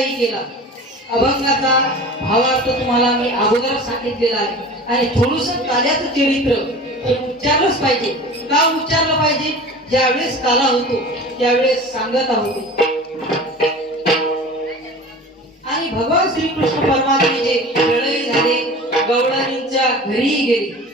काही केला. अभंगाचा भावार्थ तुम्हाला मी अगोदर सांगितलेला आहे. आणि थोडस काल्याचं चरित्र उच्चारलंच पाहिजे. का उच्चारलं पाहिजे? ज्यावेळेस काला होतो त्यावेळेस सांगत आहोत. आणि भगवान श्रीकृष्ण परमात्मे जे प्रलय झाले गवळणींच्या घरी गेले.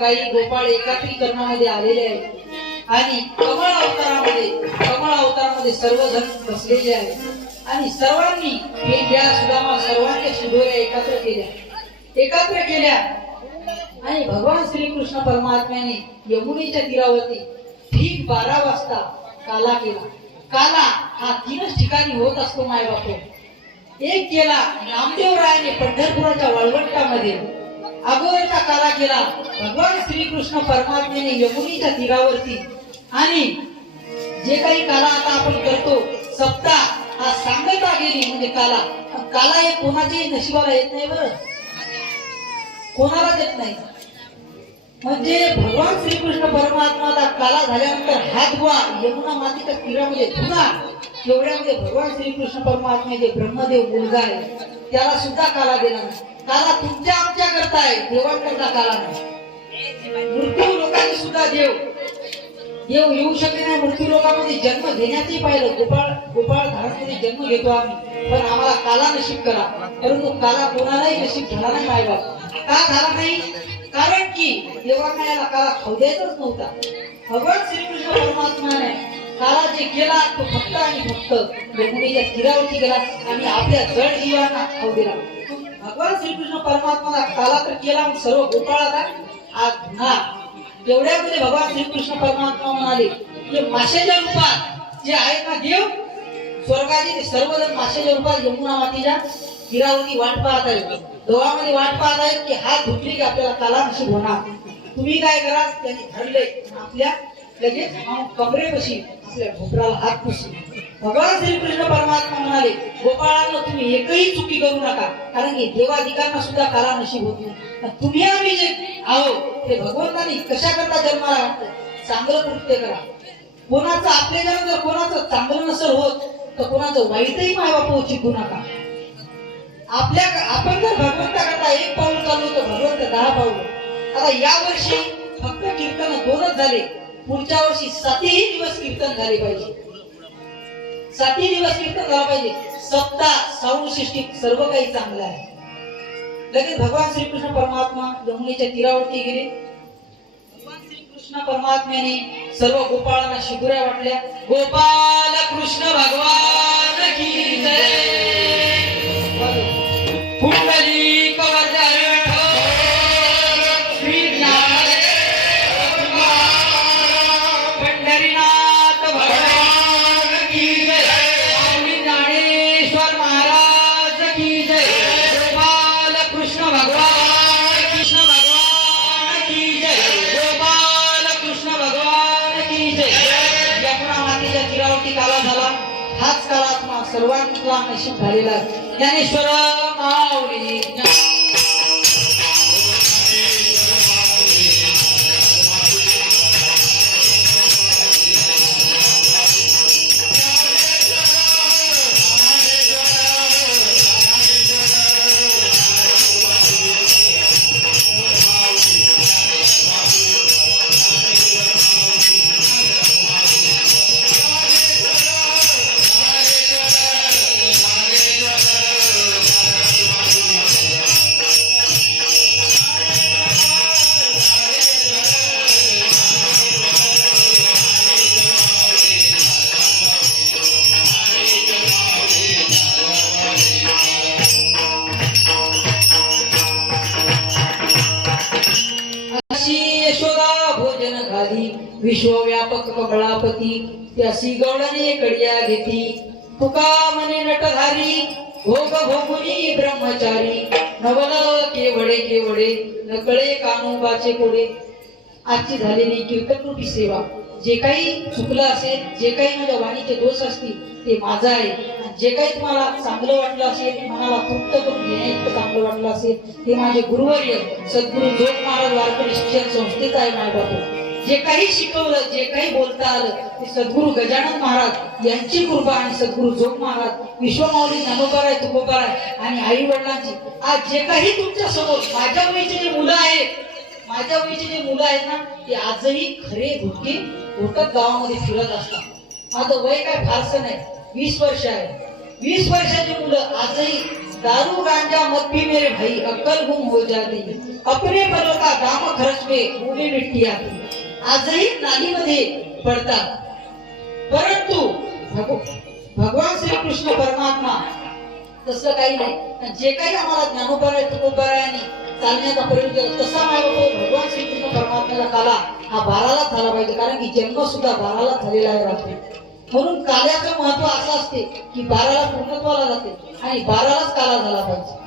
काही गोपाळ एकात्रीकरणामध्ये आलेले आहेत. आणि कमळ अवतारामध्ये कमळ अवतारामध्ये सर्वजण बसलेले आहेत. आणि सर्वांनी हे पेंड्या सुदामा सर्वांच्या शिदोऱ्या एकत्र केल्या. एकत्र केल्या. आणि भगवान श्रीकृष्ण परमात्म्याने यमुनेच्या तीरावरती ठीक बारा वाजता काला केला. काला हा तीनच ठिकाणी होत असतो माय बापू एक केला नामदेव रायाने पंढरपुराच्या वाळवंटामध्ये. अगोदरचा काला गेला. भगवान श्रीकृष्ण परमात्म्याने यमुनीच्या तीरावरती आणि जे काही काला आता आपण करतो सप्ताह हा सांगता गेली म्हणजे काला. काला हे कोणाच्याही नशिबाला येत नाही बरं. कोणाला देत नाही. म्हणजे भगवान श्रीकृष्ण परमात्माला काला झाल्यानंतर हात गोळा यमुना मातीच्या तीरामध्ये धुना एवढ्यामध्ये भगवान श्रीकृष्ण परमात्मा जे ब्रह्मदेव मुलगा आहे. त्याला सुद्धा काला दिला नाही. काला तुमच्या आमच्या करता आहे. देवांकरता काला नाही. मृत्यू लोकांनी सुद्धा देव देव येऊ शकले नाही. मृत्यू लोकांमध्ये जन्म घेण्याचंही पाहिलं. गोपाळ गोपाळ धारणमध्ये जन्म घेतो आम्ही. पण आम्हाला काला नशीब करा. परंतु काला कोणालाही नशीब झाला नाही मायबाप. का झाला नाही? कारण की देवांना याला काला खाऊ द्यायचाच नव्हता. भगवान श्रीकृष्ण परमात्माने काला जे केला तो फक्त आणि फक्त यमुनेच्या तीरावरती गेला. आणि आपल्या जड जीवांना खाऊ दिला. भगवान श्रीकृष्ण परमात्माला काला तर केला मग सर्व गोपाळाला. आज ना एवढ्यामध्ये भगवान श्रीकृष्ण परमात्मा म्हणाले की माशाच्या रूपात जे आहेत ना देव स्वर्गाचे ते सर्वजण माशाच्या रूपात यमुना मातीच्या तीरावरती वाट पाहत आहेत. डोळामध्ये वाट पाहत आहेत की हात धुतली की आपल्याला काला नशीब होणार. तुम्ही काय करा त्यांनी धरले आपल्या लगेच कमरेपाशी आपल्या भोपराला हात पुसले. भगवान श्रीकृष्ण परमात्मा म्हणाले गोपाळांना तुम्ही एकही चुकी करू नका कारण की देवाधिकांना सुद्धा काला नशीब होत नाही. तुम्ही आम्ही जे आहो ते भगवंतानी कशा करता जन्माला घातलं चांगलं कृत्य करा. कोणाचं आपले जन्म जर कोणाचं चांगलं नसेल होत तर कोणाचं वाईटही मायबाप चिकू नका. आपल्या आपण जर भगवंताकरता एक पाऊल चालू तर भगवंत दहा पाऊल. आता या वर्षी फक्त कीर्तन दोनच झाले. पुढच्या वर्षी सातही दिवस कीर्तन झाले पाहिजे. सातही दिवस कीर्तन झाला पाहिजे. सप्ताह साऊंड सिस्टीम सर्व काही चांगलं आहे. लगेच भगवान श्रीकृष्ण परमात्मा जमुनीच्या तीरावरती गेले. भगवान श्रीकृष्ण परमात्म्याने सर्व गोपाळांना शिदुऱ्या वाटल्या. गोपाल कृष्ण भगवान की जय. सर्वांचा नशीब झालेला ज्ञानेश्वर माऊली पार्वती त्या सिगवळाने कडिया घेती तुका मने नटधारी भोग भोगुनी ब्रह्मचारी. नवल केवडे केवडे. नकळे कानोबाचे कोडे आजची झालेली कीर्तनरूपी सेवा. जे काही चुकलं असेल जे काही माझ्या वाणीचे दोष असतील ते माझं आहे. आणि जे काही तुम्हाला चांगलं वाटलं असेल मनाला तृप्त करून घेण्या इतकं चांगलं वाटलं असेल ते माझे गुरुवर्य सद्गुरु जोग महाराज वारकरी शिक्षण संस्थेत आहे माझ्या जे काही शिकवलं जे काही बोलता आलं ते सद्गुरु गजानन महाराज यांची कृपा आणि सद्गुरु जोग महाराज विश्वमाऊली नमोकार आहे तुकोकार आहे आणि आई वडिलांची आज जे काही तुमच्यासमोर माझ्या वयचे जे मुलं आहेत माझ्या वयचे जे मुलं आहेत ना ते आजही खरे भुटके भोटक गावामध्ये फिरत असतात. माझं वय काय फारसं नाही वीस वर्ष आहे. वीस वर्षाची मुलं आजही दारू गांजा मत पी मेरे भाई अक्कल गुम हो जाती. अपने पलों का दाम खर्च में मुझे मिट्टी आती. आजही नालीमध्ये पडतात. परंतु भगवान भगवान श्रीकृष्ण परमात्मा तसं काही नाही. जे काही आम्हाला ज्ञानोबर आहे आहे चालण्याचा प्रयोग केला तसा माझ्या बाबा भगवान श्रीकृष्ण परमात्म्याला काला हा बाराला झाला पाहिजे. कारण की जन्म सुद्धा बाराला झालेला आहे रात्री. म्हणून काल्याचं महत्त्व असं असते की बाराला पूर्णत्वाला जाते आणि बारालाच काला झाला पाहिजे.